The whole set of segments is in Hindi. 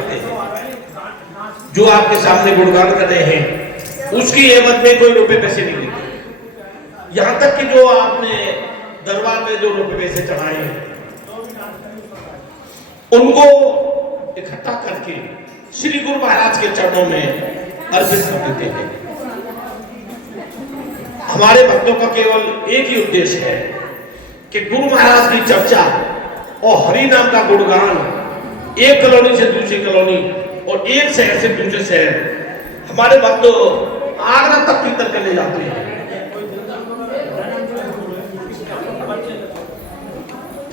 चाहते हैं। जो आपके सामने गुणगान कर रहे हैं उसकी एवज में कोई रुपए पैसे नहीं देते। यहां तक कि जो आपने दरबार में जो रुपए पैसे चढ़ाए हैं उनको इकट्ठा करके श्री गुरु महाराज के चरणों में अर्पित कर देते हैं। हमारे भक्तों का केवल एक ही उद्देश्य है कि गुरु महाराज की चर्चा और हरि नाम का गुणगान एक कॉलोनी से दूसरी कॉलोनी और एक शहर से दूसरे शहर हमारे भक्त आगरा तक कीर्तन करने जाते हैं।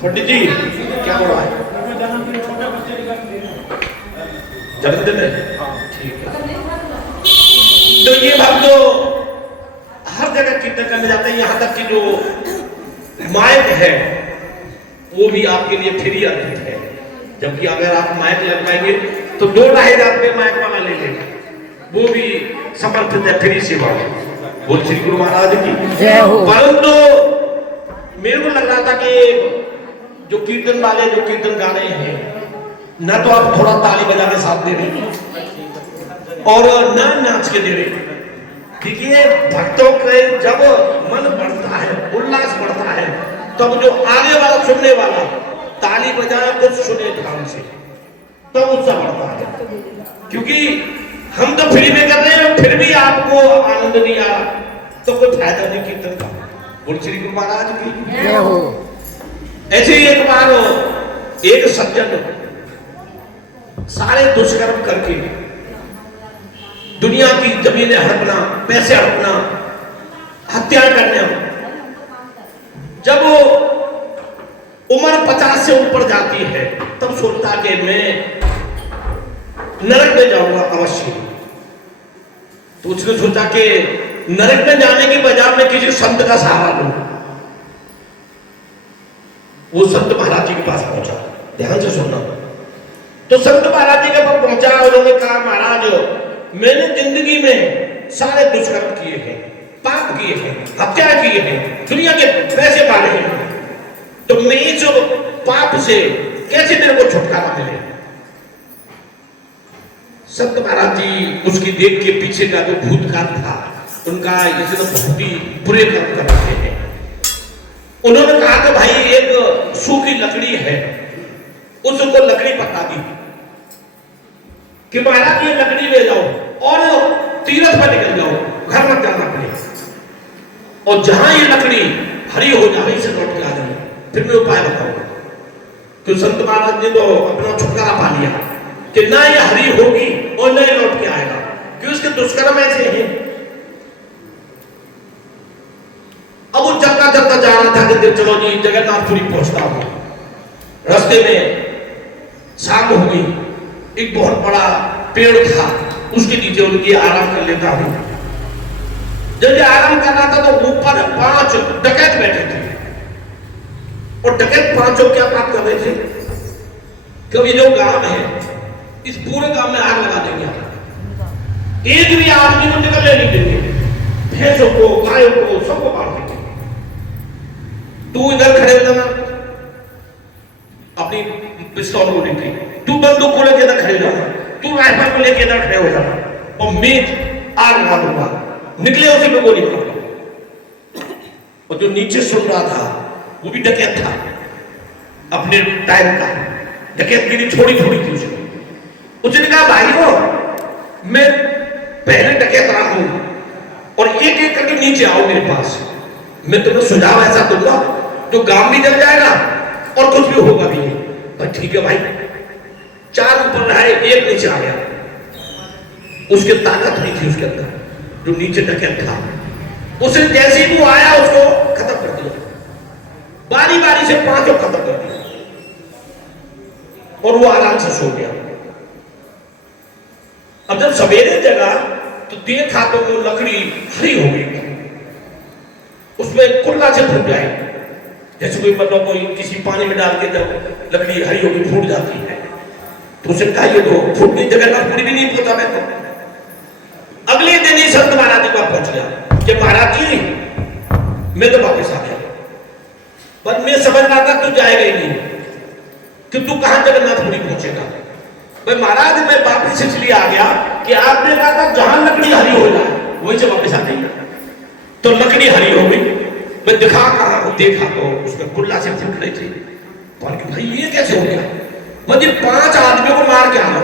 पंडित जी क्या हो रहा है? जन्मदिन है, ठीक है। तो ये भक्त हर जगह कीर्तन करने जाते हैं। यहाँ तक कि जो माइक है वो भी आपके लिए फ्री अर्पित है। जबकि अगर आप माइक लगवाएंगे तो 2-2.5 रुपये माइक वाला ले लेंगे, वो भी समर्पित है, फ्री सेवा। बोल श्री गुरु महाराज की जय हो। परंतु मेरे को लग रहा था कि जो कीर्तन वाले जो कीर्तन गा रहे हैं न तो आप थोड़ा ताली बजा के साथ दे रहे हैं और न नाच के दे रहे हैं। देखिए भक्तों के जब मन बढ़ता है, उल्लास बढ़ता है, तब जो आगे वाला सुनने वाला ताली बजाए कुछ सुने ध्यान से, तब उत्साह बढ़ता है। क्योंकि हम तो फ्री में कर रहे हैं, फिर भी आपको आनंद नहीं आ तो कोई फायदा नहीं कीर्तन का। बोल श्री गुरु महाराज की जय हो। ऐसे ही एक बार एक सज्जन सारे दुष्कर्म करके दुनिया की जमीनें हड़पना, पैसे हड़पना, हत्या करना, जब वो उम्र 50 से ऊपर जाती है तब सोचता कि मैं नरक में जाऊंगा अवश्य। तो उसने सोचा कि नरक में जाने की बजाय मैं किसी संत का सहारा लूं। वो संत महाराज जी के पास पहुंचा, ध्यान से सुनना। तो संत महाराज जी के पास पहुंचा, उन्होंने कहा महाराज मैंने जिंदगी में सारे दुष्कर्म किए हैं, पाप किए हैं, हत्या किए हैं, दुनिया के पैसे मारे हैं, तो मैं इस पाप से कैसे मेरे को छुटकारा मिले? संत महाराज जी उसकी देख के पीछे का जो भूतकाल था उनका इसने बहुत ही बुरे कर्म कर रहे हैं। उन्होंने कहा कि भाई एक सूखी लकड़ी है, उसको लकड़ी पका दी कि महाराज ये लकड़ी ले जाओ और तीरथ पर निकल जाओ, घर मत जाना पड़े, और जहां ये लकड़ी हरी हो जाए से लौट के आ जाए, फिर मैं उपाय बताऊंगा। तो संत महाराज ने तो अपना छुटकारा पा लिया कि ना ये हरी होगी और ना ये लौट के आएगा, क्योंकि उसके दुष्कर्म ऐसे हैं। अब वो चलता चलता जा रहा था कि चलो जी जगन्नाथपुरी पहुंचता हूं। रास्ते में शाम हो गई, एक बहुत बड़ा पेड़ था, उसके नीचे उनकी आराम कर लेता हूं। जब ये आराम कर रहा था तो ऊपर 5 डकैत बैठे थे, और डकैत 5 क्या बात कर रहे थे कि ये जो गांव है इस पूरे गांव में आग लगा देंगे, एक भी आदमी को निकलने नहीं देंगे, भैंसों को, गायों को, सबको मार देंगे। तू इधर खड़े हो जाना अपनी पिस्तौल को लेके, तू बंदूक को लेके इधर खड़े हो जाना, तू राइफल को लेके इधर खड़े हो जाना, और मैं आग लगा दूंगा, निकले उसी पे गोली मार। और जो नीचे सुन रहा था वो भी डकैत था, अपने टाइम का डकैतगिरी छोड़ी थोड़ी थी उसने कहा भाई मैं पहले डकैत रहा हूं और एक एक करके नीचे आओ मेरे पास, मैं तुम्हें सुझाव ऐसा दूंगा जो गांव भी जल जाएगा और कुछ भी होगा भी नहीं। ठीक है भाई। 4 ऊपर रहे, एक नीचे आ गया, उसकी ताकत नहीं थी उसके अंदर, जो नीचे डकैत था उसने जैसे ही वो आया उसको खत्म कर दिया, बारी बारी से 5 को खत्म कर दिया, और वो आराम से सो गया। अब जब सवेरे जगा तो देखा तो वो लकड़ी हरी हो गई, उसमें कुल्ला से फूट जाए, जैसे कोई मतलब कोई किसी पानी में डाल के जब लकड़ी हरी होगी फूट जाती है, तो उसे कहा ये तो फूट गई, जगन्नाथपुरी भी नहीं पहुंचा मैं तो। अगले दिन ही संत महाराज जी पास पहुंच गया कि महाराज जी मैं तो वापस आ गया, पर मैं समझ रहा था तू जाएगा ही नहीं कि तू कहां जगन्नाथपुरी पहुंचेगा। भाई महाराज मैं वापिस इसलिए आ गया कि आपने कहा था जहां लकड़ी हरी हो जाए वहीं से वापिस आ जाइए। तो लकड़ी हरी हो गई, मैं दिखा कहा को देखा तो उसमें कुल्ला से फूट रही थी। भाई ये कैसे हो गया? मुझे 5 आदमियों को मार के आना,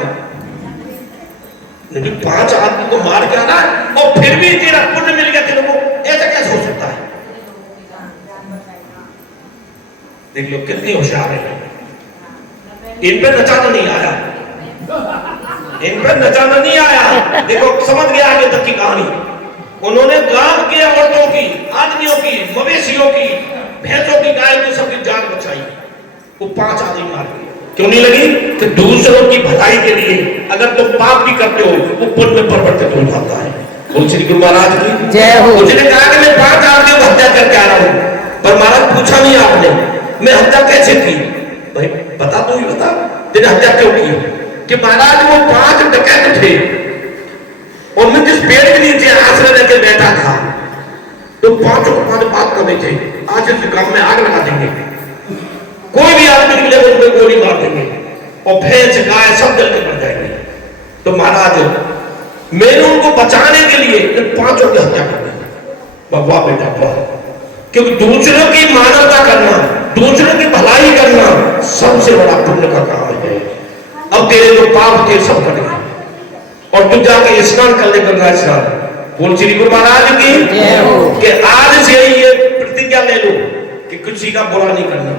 5 आदमी को मार के आना और फिर भी तेरा पुण्य मिल गया तेरे को, ऐसा कैसे हो सकता है? देख लो कितनी होशियार है। इन पे नचाना नहीं आया, इन पे नचाना नहीं आया। देखो समझ गया आगे तक की कहानी। उन्होंने गांव के औरतों की, आदमियों की, मवेशियों की, भैंसों की, गाय की, सबकी जान बचाई। वो 5 आदमी मार गए। क्यों नहीं लगी? कि दूसरों की भलाई के लिए अगर तुम पाप भी करते हो वो पुण्य में परिवर्तित हो जाता है। बोल श्री गुरु महाराज की जय हो। उसने कहा कि मैं 5 आदमियों को हत्या करके आ रहा हूं, पर महाराज पूछा नहीं आपने मैं हत्या कैसे की? भाई बता दो ही बता, तेने हत्या क्यों की? कि महाराज वो 5 डकैत थे और मैं जिस पेड़ के नीचे आश्रय लेकर बैठा था तो 5 को 5 बात कर रहे थे, आज इस गांव में आग लगा देंगे, कोई भी आदमी मिले उनको गोली मार देंगे और भैंस गाय सब जल के मर जाएंगे। तो महाराज मैंने उनको बचाने के लिए 5 की हत्या कर दी। वाह बेटा वाह, क्योंकि दूसरों की मानवता करना, दूसरों की भलाई करना सबसे बड़ा पुण्य का काम है। अब तेरे जो पाप थे सब कट गए और तू जाके स्नान कर ले, गंगा स्नान। बोल श्री गुरु महाराज की कि आज से ये प्रतिज्ञा ले लो कि किसी का बुरा नहीं करना।